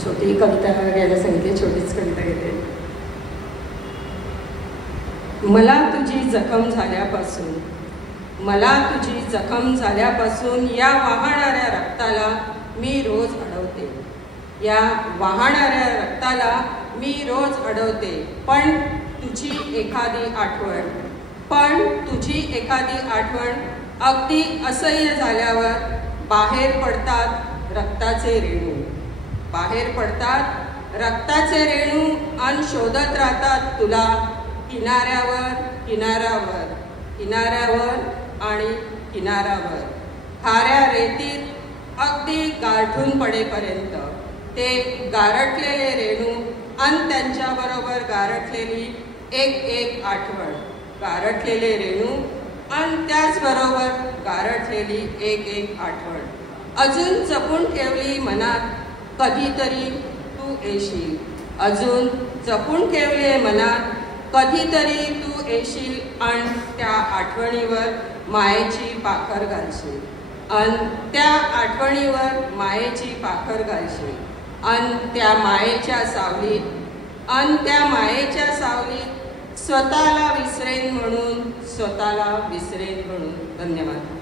छोटी कविता घ्यायला सांगितली, छोटीच कविता घेते. मला तुझी जखम झाल्यापासून, मला तुझी जखम झाल्यापासून या वाहणाऱ्या रक्ताला मी रोज अडवते, या वाहणाऱ्या रक्ताला मी रोज अडवते. पण तुझी एखादी आठवण, पण तुझी एखादी आठवण अगदी असह्य झाल्यावर बाहेर पडतात रक्ताचे रेणू, बाहेर पडतात रक्ताचे रेणू आणि शोधत राहतात तुला किनाऱ्यावर किनाऱ्यावर किनाऱ्यावर आणि किनाऱ्यावर. खाऱ्या रेतीत अगदी गारठून पडेपर्यंत ते गारठलेले रेणू आणि त्यांच्याबरोबर गारठलेली एक एक आठवण, गारठलेले रेणू आणि त्याचबरोबर गारठलेली एक एक आठवण अजून जपून ठेवली मनात. कधीतरी तू येशील, अजून जपून ठेवले मनात. कधीतरी तू येशील आणि त्या आठवणीवर मायेची पाखर घालशील, आणि त्या आठवणीवर मायेची पाखर घालशील. आणि त्या मायेच्या सावलीत, आणि त्या मायेच्या सावलीत स्वतःला विसरेन म्हणून, स्वतःला विसरेन म्हणून. धन्यवाद.